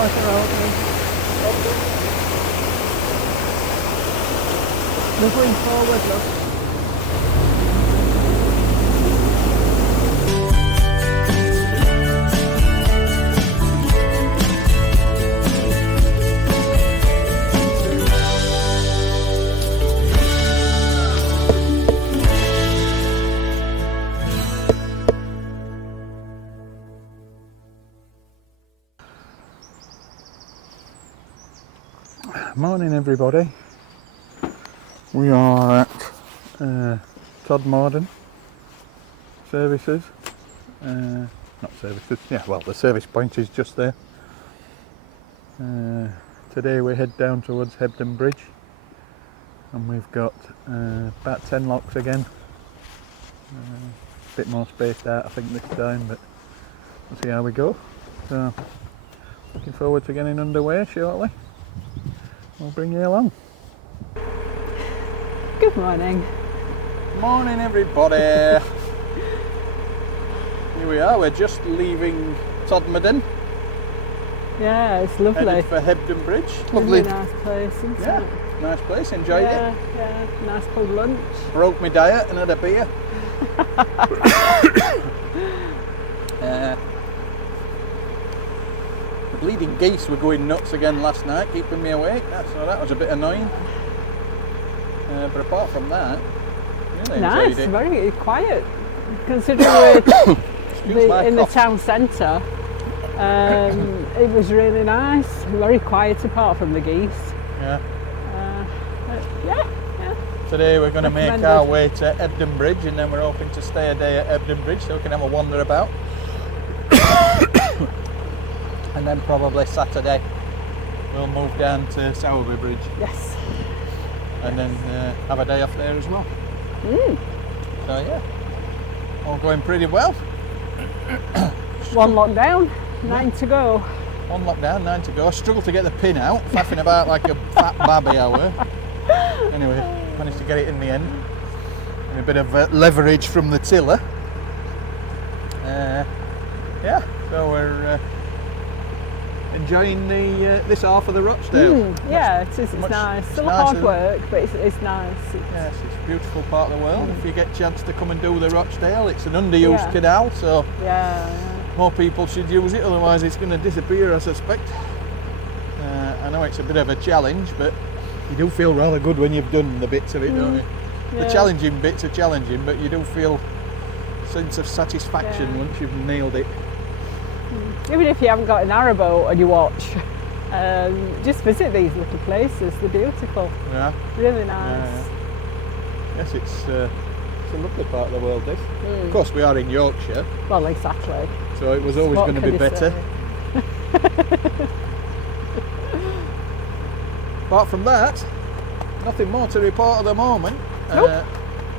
across the road. We're going forward, look. Morning everybody, we are at TOMMi services, not services, yeah, well the service point is just there. Today we head down towards Hebden Bridge and we've got about 10 locks again, a bit more spaced out I think this time, but we'll see how we go. So looking forward to getting underway shortly. We'll bring you along. Good morning. Morning everybody. Here we are, we're just leaving Todmorden. Yeah, it's lovely. Headed for Hebden Bridge. Lovely. Really nice place, isn't it? Yeah, nice place, enjoyed it. Yeah, nice cold lunch. Broke my diet and had a beer. Bleeding geese were going nuts again last night, keeping me awake, so that was a bit annoying. But apart from that, really nice, enjoyed it. Very quiet, considering we're in the town centre. It was really nice, very quiet apart from the geese. Yeah. Yeah. Today we're going to make our way to Hebden Bridge and then we're hoping to stay a day at Hebden Bridge so we can have a wander about. And then probably Saturday we'll move down to Sowerby Bridge. Yes. And then have a day off there as well. So yeah, all going pretty well. One lockdown, 9 to go. One lockdown, 9 to go. Struggled to get the pin out, faffing about like a fat babby I were. Anyway, managed to get it in the end. And a bit of leverage from the tiller. Yeah, so we're enjoying this half of the Rochdale. Yeah, it's nice. Still hard work, but it's nice. Yes, it's a beautiful part of the world. If you get a chance to come and do the Rochdale, it's an underused canal, so more people should use it, otherwise it's going to disappear, I suspect. I know it's a bit of a challenge, but you do feel rather good when you've done the bits of it, don't you? Yeah. The challenging bits are challenging, but you do feel a sense of satisfaction once you've nailed it. Even if you haven't got a narrowboat and you watch, just visit these little places, they're beautiful. Yeah. Really nice. Yes, it's a lovely part of the world, this. Of course, we are in Yorkshire. Well, exactly. So it was always going to be better. Apart from that, nothing more to report at the moment. Nope.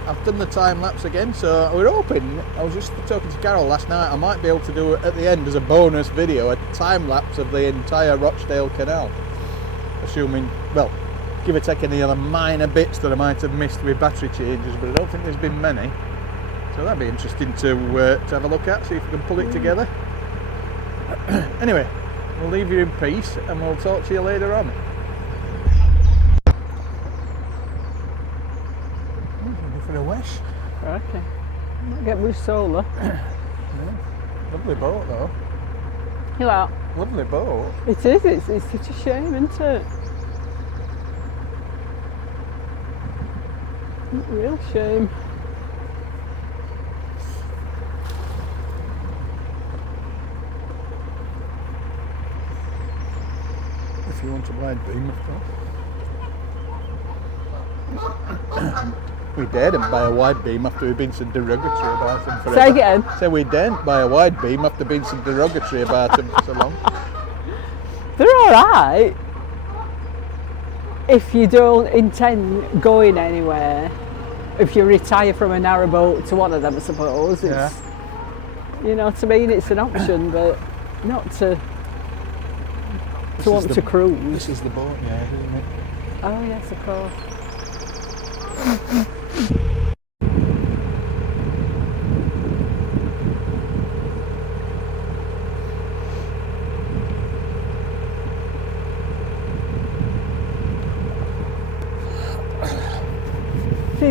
I've done the time lapse again, so we're hoping, I was just talking to Carol last night, I might be able to do at the end as a bonus video a time lapse of the entire Rochdale Canal. Assuming, well, give or take any other minor bits that I might have missed with battery changes, but I don't think there's been many. So that'd be interesting to have a look at, see if we can pull it together. Anyway, we'll leave you in peace and we'll talk to you later on. For a wish. Okay. Might get with solar. Lovely boat though. You like? Lovely boat. It is, it's such a shame, isn't it? A real shame. If you want a wide beam, of course. We daren't buy a wide beam after we've been so derogatory about them forever. Say again? So we daren't buy a wide beam after being so derogatory about them for so long. They're alright if you don't intend going anywhere. If you retire from a narrowboat to one of them, I suppose. It's, you know what I mean? It's an option, but not to want to cruise. This is the boat, yeah, isn't it? Oh yes, of course.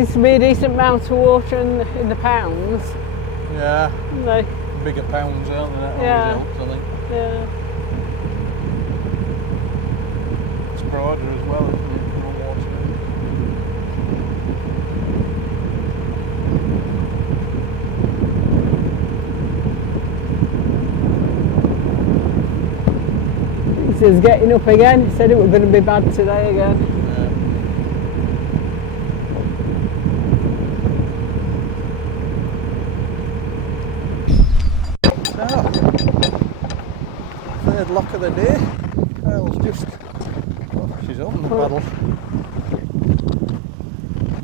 seems to be a decent amount of water in the pounds. Yeah. Aren't they? Bigger pounds, aren't they? That Yeah. always helps, I think. Yeah. It's broader as well, isn't it? More water. He says getting up again. He said it was going to be bad today again. So, third lock of the day. Carol's just, oh, she's on the paddle.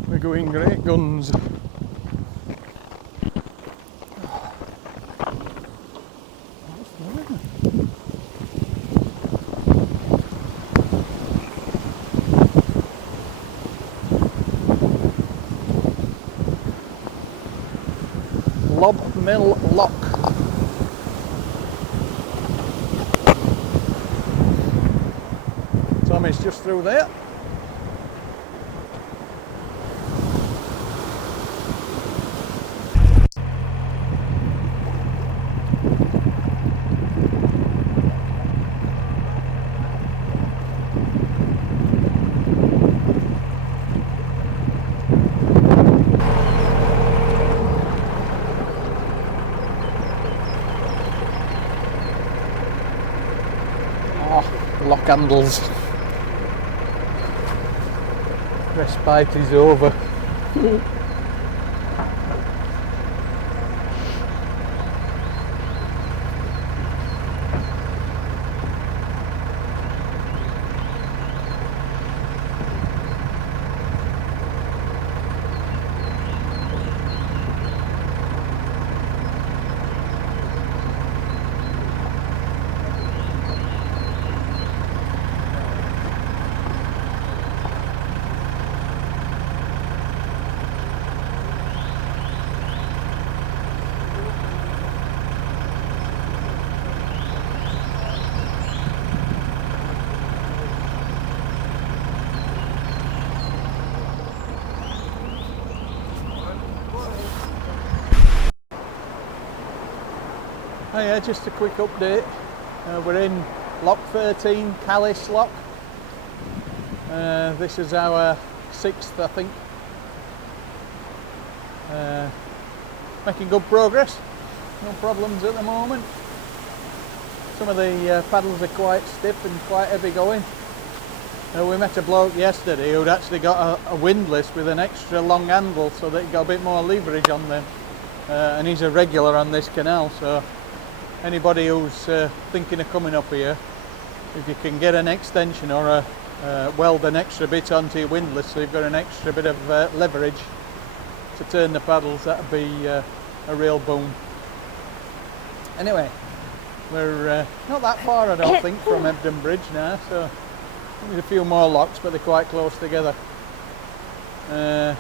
We're going great guns. Lob Mill Lock. Tommy's just through there. Oh, lock handles. Respite is over. Oh yeah, just a quick update. We're in Lock 13, Callis Lock. This is our 6th, I think. Making good progress. No problems at the moment. Some of the paddles are quite stiff and quite heavy going. We met a bloke yesterday who'd actually got a windlass with an extra long handle so that he got a bit more leverage on them. And he's a regular on this canal, so anybody who's thinking of coming up here, if you can get an extension or weld an extra bit onto your windlass so you've got an extra bit of leverage to turn the paddles, that'd be a real boon. Anyway, we're not that far, I don't think, from Ebden Bridge now, so there's a few more locks, but they're quite close together. And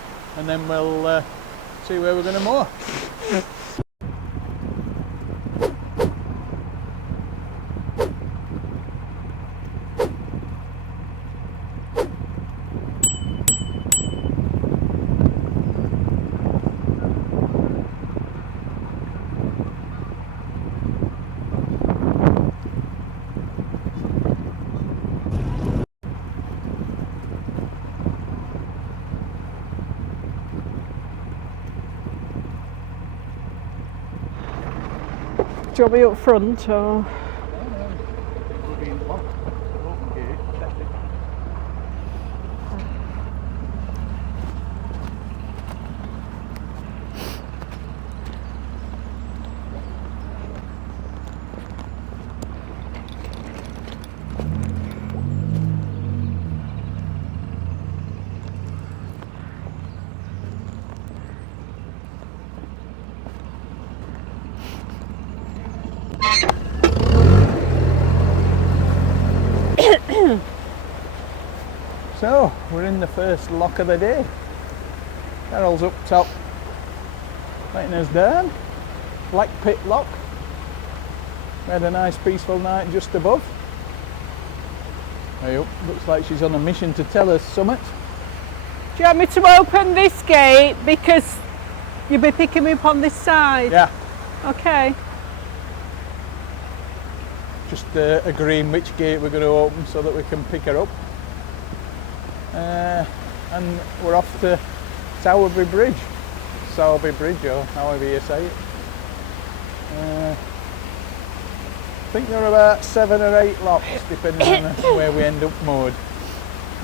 then we'll see where we're going to moor. Do you want me up front or? So, we're in the first lock of the day. Carol's up top, letting us down. Black Pit Lock. We had a nice peaceful night just above. Hey up, looks like she's on a mission to tell us something. Do you want me to open this gate because you'll be picking me up on this side? Yeah. Okay. Just agreeing which gate we're going to open so that we can pick her up. And we're off to Sowerby Bridge. Sowerby Bridge, or however you say it. I think there are about 7 or 8 locks, depending on where we end up moored.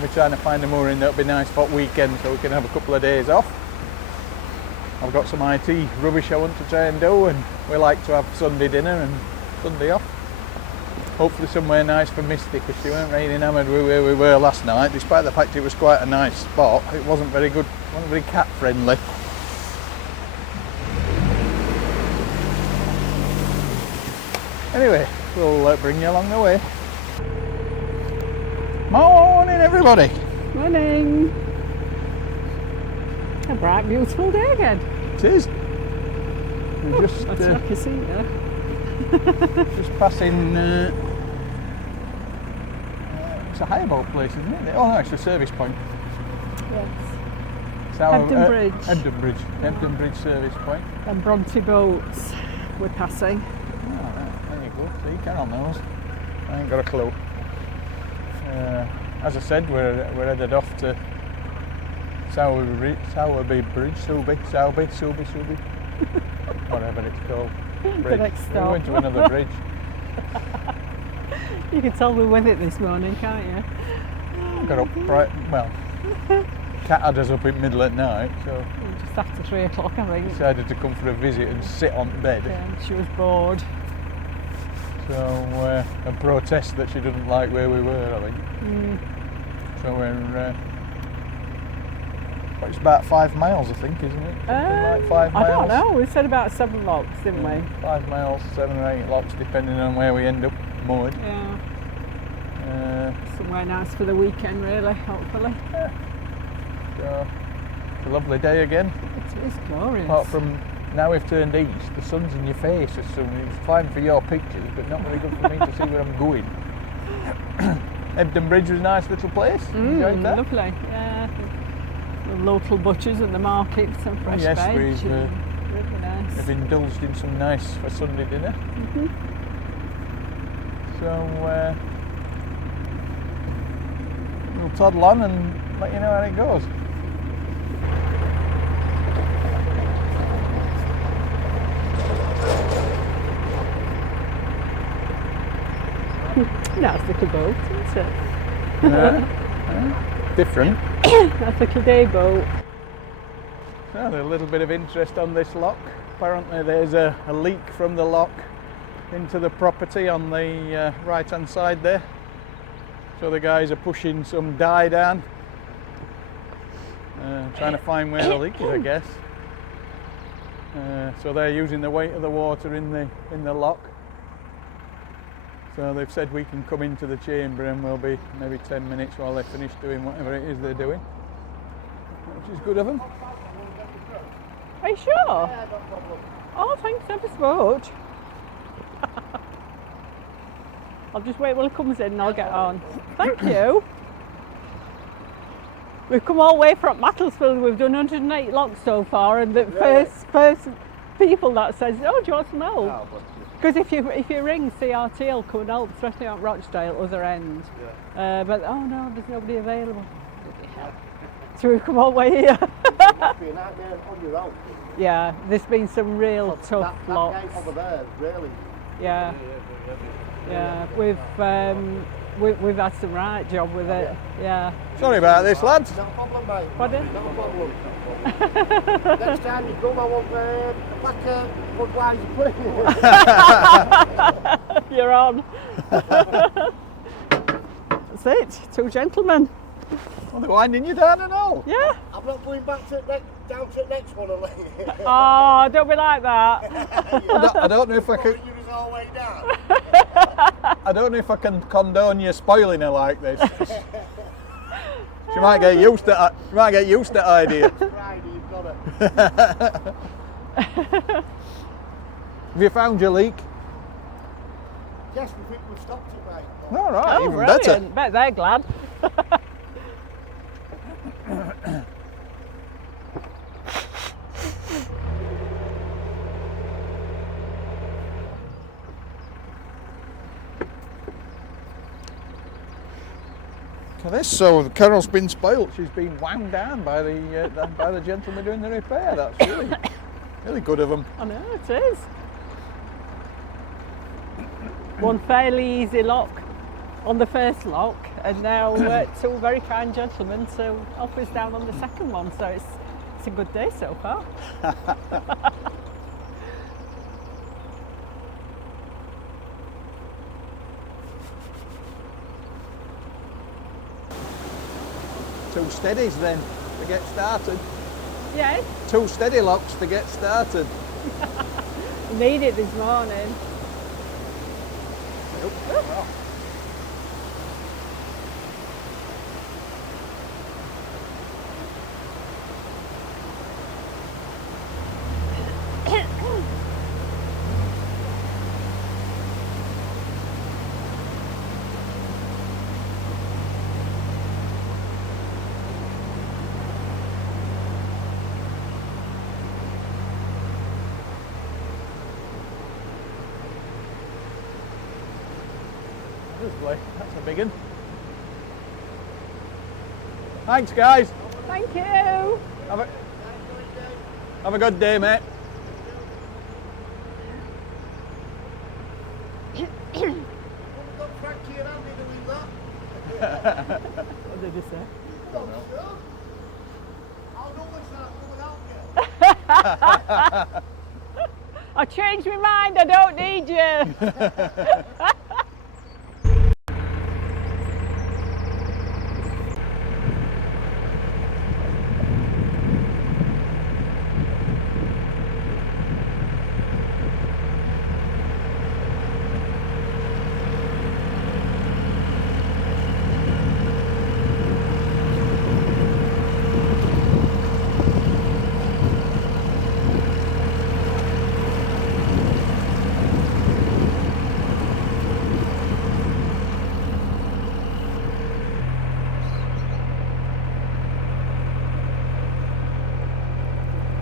We're trying to find a mooring that'll be nice for weekend so we can have a couple of days off. I've got some IT rubbish I want to try and do, and we like to have Sunday dinner and Sunday off. Hopefully somewhere nice for Misty, because she weren't really enamoured with where we were last night, despite the fact it was quite a nice spot. It wasn't very good, wasn't very cat friendly. Anyway, we'll bring you along the way. Morning everybody! Morning! A bright, beautiful day again. It is. We're just, That's like you see there. just passing, it's a hire boat place, isn't it? Oh no, it's a service point. Yes. Hebden Bridge. Hebden Bridge. Hebden Bridge service point. And Bronte boats we're passing. Oh, right, there you go. See, Carol knows. I ain't got a clue. As I said, we're headed off to Sowerby Bridge, Sowerby, whatever it's called. Bridge. The next stop. We're going to another bridge. You can tell we're with it this morning, can't you? Got up bright, well, Cat had us up in middle at night, so Just after 3 o'clock, I think. decided to come for a visit and sit on bed. Yeah, she was bored. So, and protest that she didn't like where we were, I think. So we're, it's about 5 miles, I think, isn't it? Something like 5 miles. I don't know, we said about 7 locks, didn't we? 5 miles, 7 or 8 locks, depending on where we end up moored. Yeah. Somewhere nice for the weekend, really, hopefully. Yeah. So, it's a lovely day again. It is glorious. Apart from now we've turned east, the sun's in your face as soon. It's fine for your pictures, but not very good for me to see where I'm going. Hebden Bridge was a nice little place. Enjoyed that. Lovely, yeah. The local butchers and the markets and fresh Yes, veg. we've Really nice. We've indulged in some nice for Sunday dinner. So we'll toddle on and let you know how it goes. Nice little boat, isn't it? Different. Nice little day boat. So there's a little bit of interest on this lock. Apparently there's a leak from the lock into the property on the right hand side there. So the guys are pushing some dye down, trying to find where the leak is, I guess. So they're using the weight of the water in the lock. So they've said we can come into the chamber and we'll be maybe 10 minutes while they finish doing whatever it is they're doing, which is good of them. Are you sure? Yeah, no problem. Oh, thanks ever so much. I'll just wait till it comes in and I'll get on. Thank you. We've come all the way from Macclesfield. We've done 108 locks so far, and the first people that says, "Oh, do you want some help?" Because if you ring CRT, will come and help, especially at Rochdale, other end. Yeah. But oh no, there's nobody available. So we've come all the way here. It must be a nightmare on your own. Yeah, there's been some real tough that locks. gate over there, really. Yeah. Yeah, we've had some right job with it. Yeah. Sorry about this, lads. Not a problem, mate. Pardon? Not a problem. Next time you come, I want a pack of Budweiser, please. You're on. That's it. 2 gentlemen. Well, they're winding you down and all. Yeah. I'm not going back down to the next one, Oh, don't be like that. I don't know if I could. You was all the way down. I don't know if I can condone you spoiling her like this. She might get used to it. She might get used to the idea. Friday, you've got it. Have you found your leak? Yes, we think we've stopped it, mate. All right, Oh, even brilliant. better. Bet they're glad. for this. So Carol's been spoilt. She's been wound down by the gentleman doing the repair. That's really good of them. I know, it is. One fairly easy lock on the first lock, and now two very kind gentlemen to help us down on the second one. So it's a good day so far. Two steadies then to get started. Yeah, Two steady locks to get started. need it this morning. Oh. That's a big one. Thanks, guys. Thank you. Have a good day, mate. What did you say? Don't know. I changed my mind, I don't need you.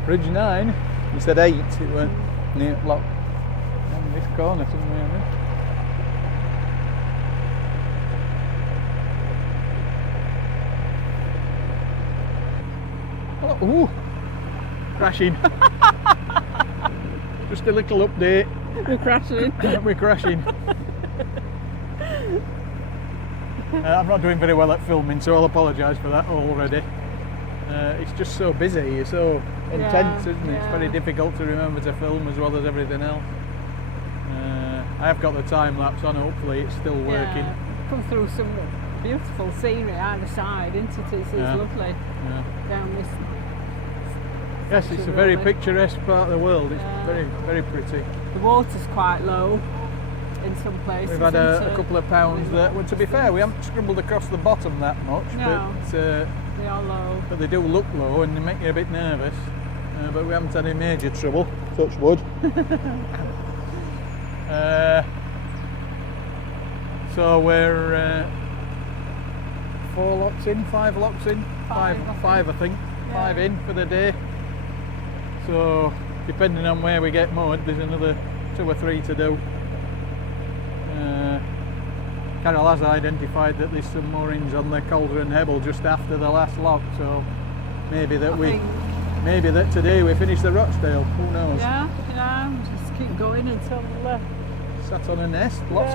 Bridge 9, you said 8, it went near lock on this corner somewhere. Oh, ooh, crashing. Just a little update. We're crashing. We're crashing. I'm not doing very well at filming, so I'll apologise for that already. It's just so busy, it's so intense, isn't it? It's very difficult to remember to film as well as everything else. I have got the time lapse on, hopefully it's still working. Come through some beautiful scenery either side, isn't it? It's lovely down this. Yes, it's a very picturesque part of the world. It's very, very pretty. The water's quite low in some places. We've had a couple of pounds that, well, to be fair, we haven't scrambled across the bottom that much, No. but They are low. But they do look low and they make you a bit nervous. But we haven't had any major trouble, touch wood. So we're 4 locks in, 5 locks in, five I think, 5 in for the day. So depending on where we get moored, there's another 2 or 3 to do. Carol has identified that there's some moorings on the Calder and Hebble just after the last lock, so maybe that today we finish the Rochdale. Who knows? Yeah, just keep going until sat on a nest. Lots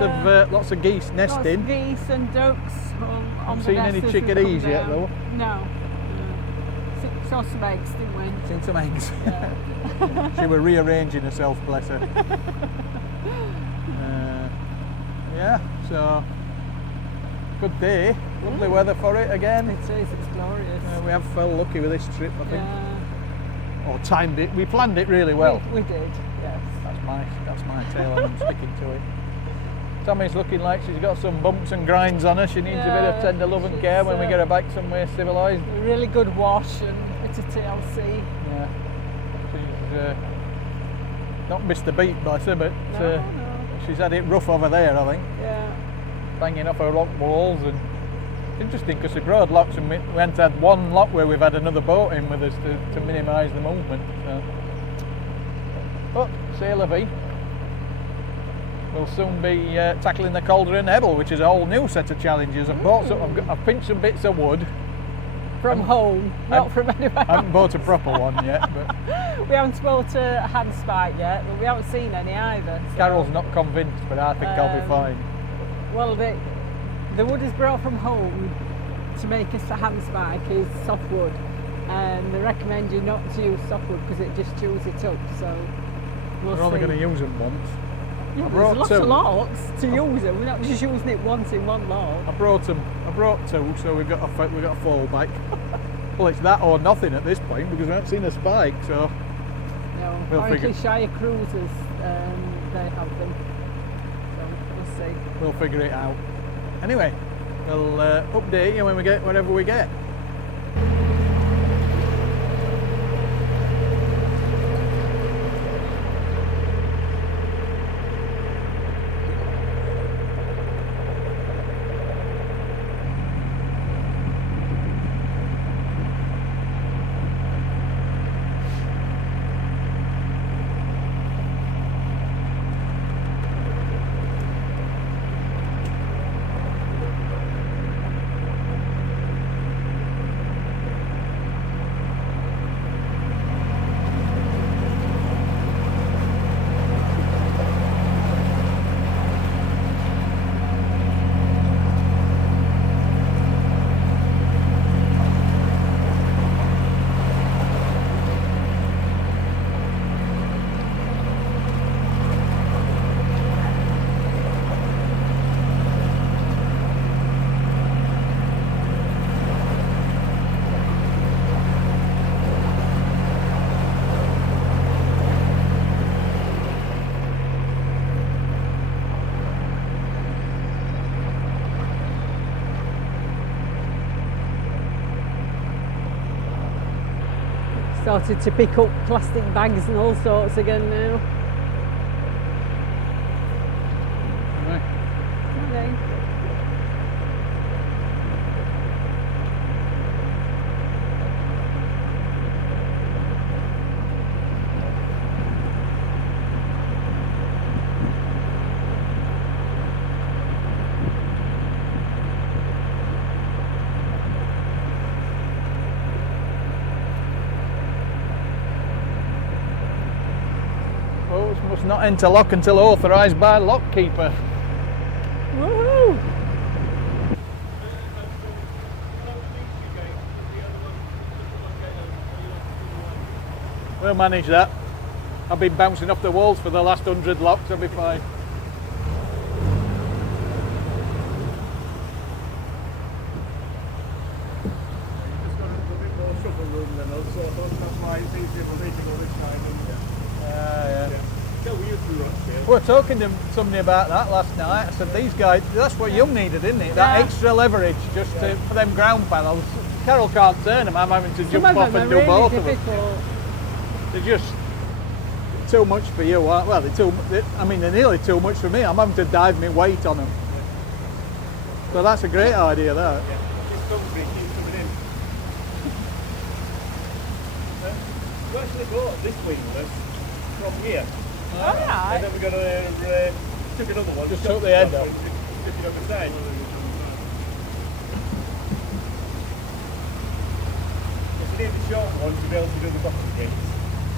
of geese nesting. Lots of geese and ducks on the Seen nest any as we chickadees come yet down. though? No. Saw some eggs, didn't we? Seen some eggs. Yeah. She was rearranging herself, bless her. Yeah, so good day. Lovely weather for it again. It is, it's glorious. We have felt lucky with this trip, I think. Yeah. Or timed it. We planned it really well. We did, yes. That's my tale and I'm sticking to it. Tommy's looking like she's got some bumps and grinds on her. She needs a bit of tender love and care when we get her back somewhere civilised. A really good wash and a bit of TLC. Yeah. She's not missed a beat, bless her, but No. she's had it rough over there, I think. Yeah. Banging off her rock walls, and it's interesting because the broad locks, and we haven't had one lock where we've had another boat in with us to minimise the movement. So. But c'est la vie. we'll soon be tackling the Calder and Hebble, which is a whole new set of challenges. I've pinched some bits of wood. From home, not from anywhere I haven't bought a proper one yet, but we haven't bought a handspike yet, but we haven't seen any either. So. Carol's not convinced, but I think I'll be fine. Well, the wood is brought from home to make a handspike is softwood, and they recommend you not to use softwood because it just chews it up. So we're only going to use them once. Yeah, there's lots of lots to use them. We're not just using it once in one lot. I brought two, so we've got a fallback. Well, it's that or nothing at this point because we haven't seen a spike. So no, apparently Shire Cruisers, they have them. So we'll see. We'll figure it out. Anyway, we'll update you when we get whatever we get. Started to pick up plastic bags and all sorts again now. Right. Okay. Must not interlock until authorised by lockkeeper. Woohoo! We'll manage that. I've been bouncing off the walls for the last 100 locks, I'll be fine. Just got a bit more shovel room than us, so I thought that's why it's easier for me to go this time. Yeah. So we used to Rochdale. We were talking to somebody about that last night. I said, these guys, that's what Young needed, isn't it? That extra leverage just for them ground panels. Carol can't turn them, I'm having to jump off and do both of them. They're just too much for you, aren't well, they're nearly too much for me. I'm having to dive my weight on them. So that's a great idea, that. Yeah, this concrete keeps coming in. We actually bought this wingless from here. Alright. And then we're going to took another one. Just took the end off. Stick it up the side. It's need the short one to be able to do the bottom gates.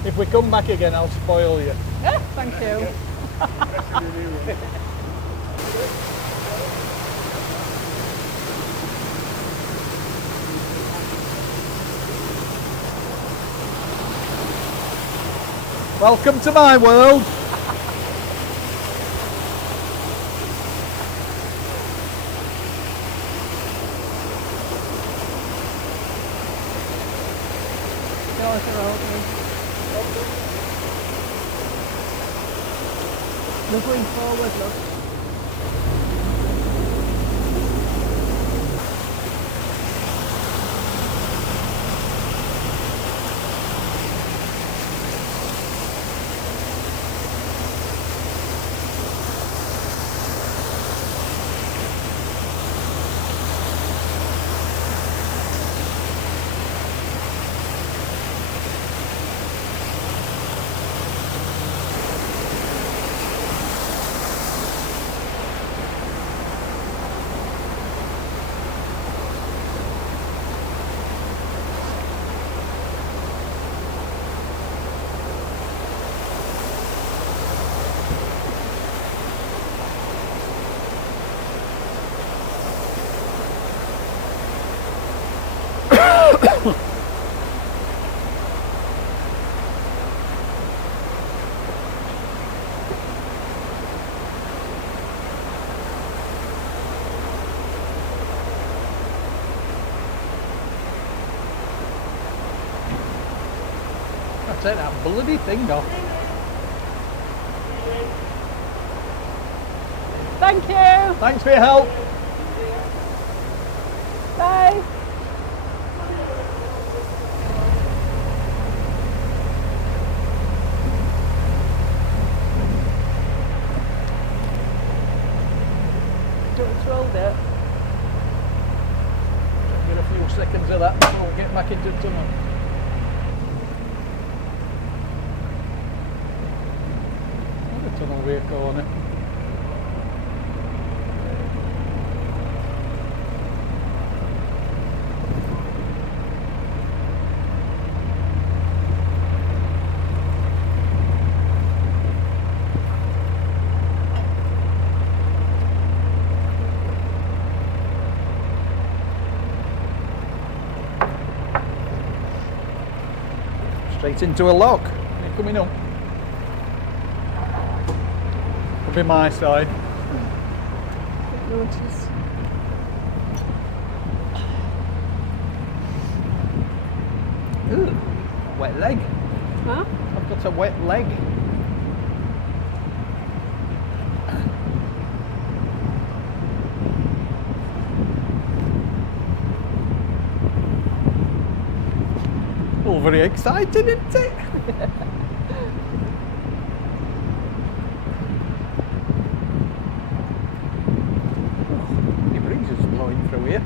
If we come back again, I'll spoil you. Yeah, thank you. Welcome to my world. Doors are open. We're going forward, look. Take that bloody thing off. Thank you. Thanks for your help. Bye. Just rolled it. Get a few seconds of that before we get back into the tunnel. Another tunnel vehicle on it. Straight into a lock. You're coming up. Could be my side. Notice. Ooh, wet leg. Huh? I've got a wet leg. All very excited, isn't it? The breeze is blowing through here.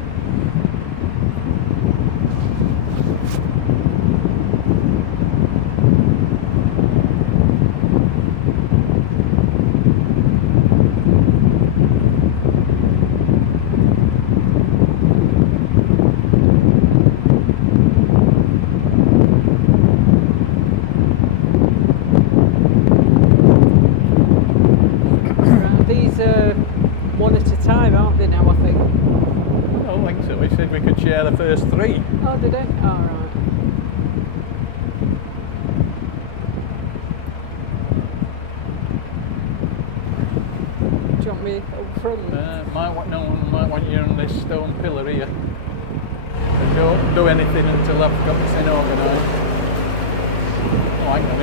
These are one at a time, aren't they now, I think? I don't think so. We said we could share the first three. Oh, did they? Oh, right. Do you want me up front? Might want you on this stone pillar here. But don't do anything until I've got this thing organised. Oh, hang on,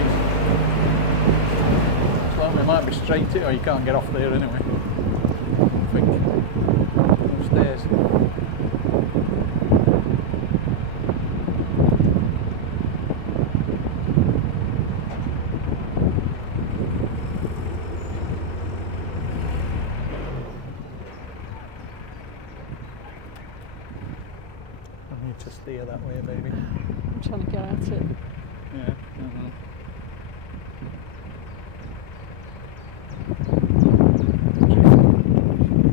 it's like we might be straight here. Oh, you can't get off there anyway. I think. Upstairs. I need to steer that way, baby. I'm trying to get at it. Yeah.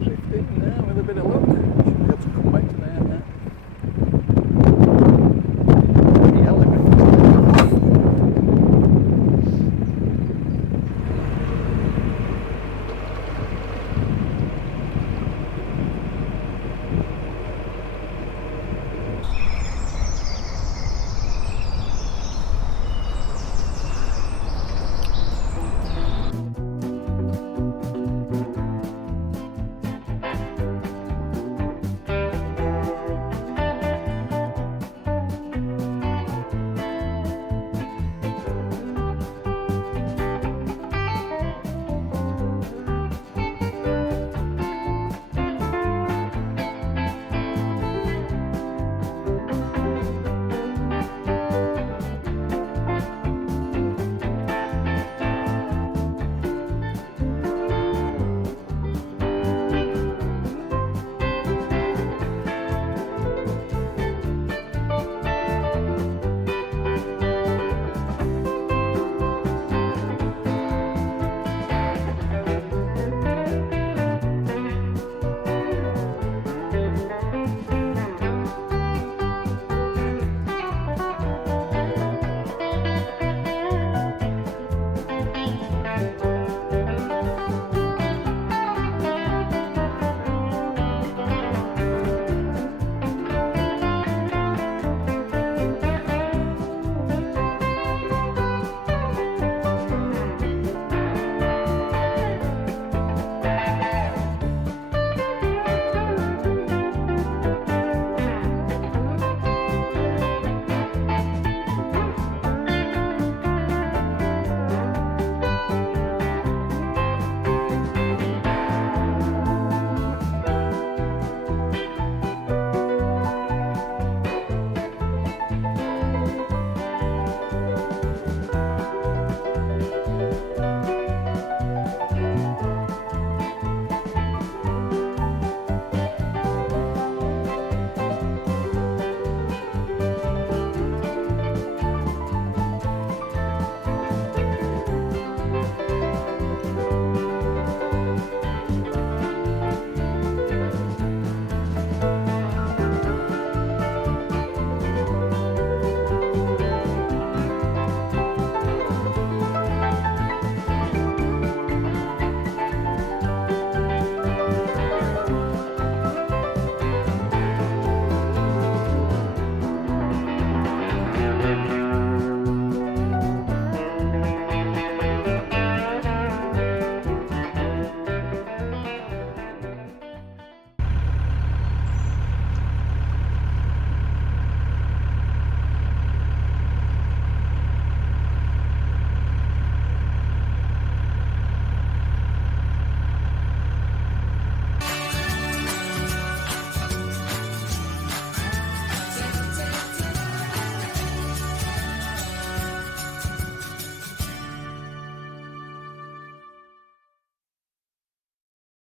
Drifting there with a bit of luck. Should be able to come back to there now. Bloody hell, bye.